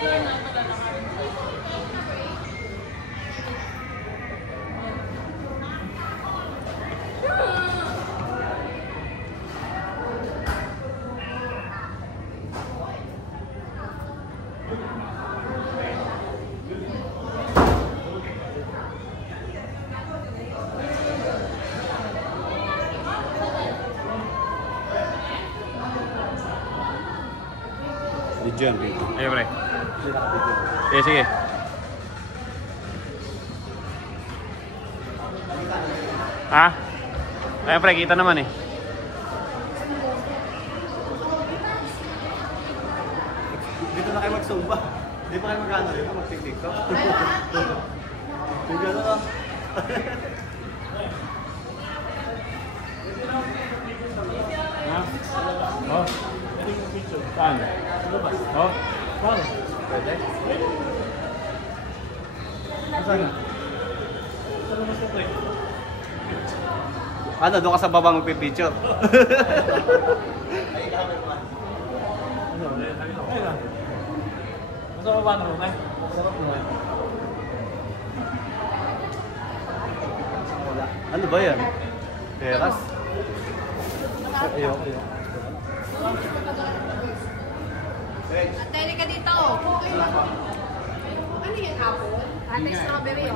Video yan, video. Ayo, pre. Sige, sige. Ha? Ayo, pre. Kita naman eh. Dito na kayo magsumba. Hindi pa kayo mag-ano dito, mag-tiktok. Hindi ano lang. Oh. Saan? Oh. Saan? Pwede? Saan na? Ano, doon ka sa baba magpipicture? Masa baba na rin eh? Ano ba yan? Teras? Ayoko. Tele ka dito. Ano yan, apple? Ate, strawberry oh.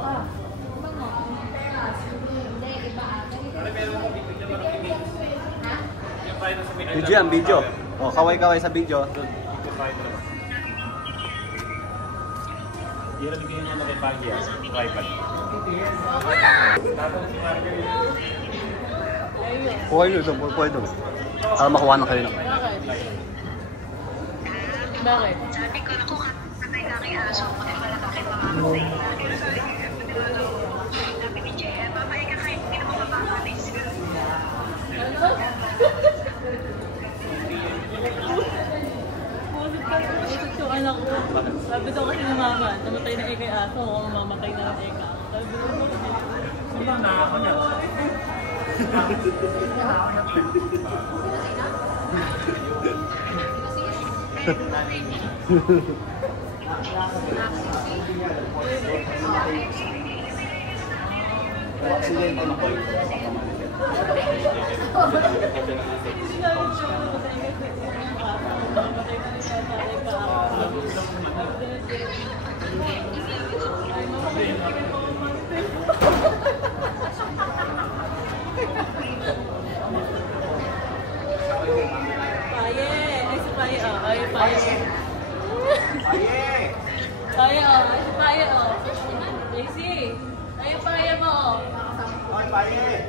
Ah. Hindi, iba ate. Ha? Video yan, video. Oh, kaway-kaway sa video. Hindi rin bigyan niya na kay Pagi ah. Tripod. Okay nyo, para makuha na kayo na. Bakit? Sabi ko, naku, katay na kay aso. Pati pala bakit mamamatay na. Sabi ni Jem, mamay ka kayo, hindi naman mapakalis. Ano? Pusit yung anak ko. Sabi daw kasi ng mama, namatay na kay aso, o mamamatay na lang eka. Sabi daw Hindi na ako niya. Paya, oh. Ay, si Paya, oh. JC, ay, Paya mo, oh. Okay, paye!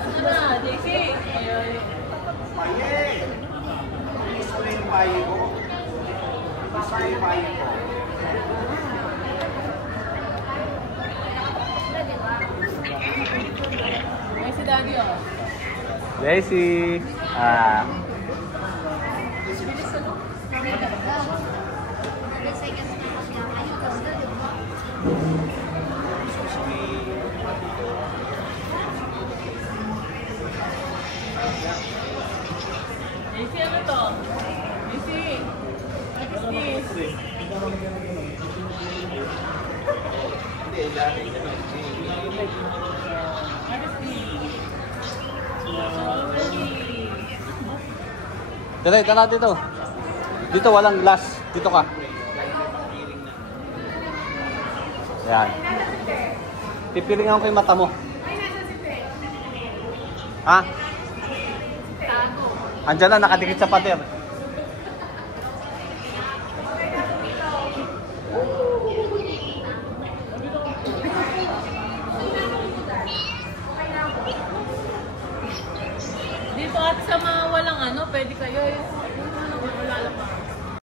Ano na, JC? Ayun. Paye! Inis ko na yung paye ko. Inis ko yung paye ko. Ay, si Daddy, oh. Daisy! JC, ano to? JC! Dito na dito. Dito walang glass. Dito ka. Ayan. Pipilingan ko yung mata mo. Ha? Andiyan na, nakadikit sa pader. Dito at sa mga walang ano, pwede kayo eh.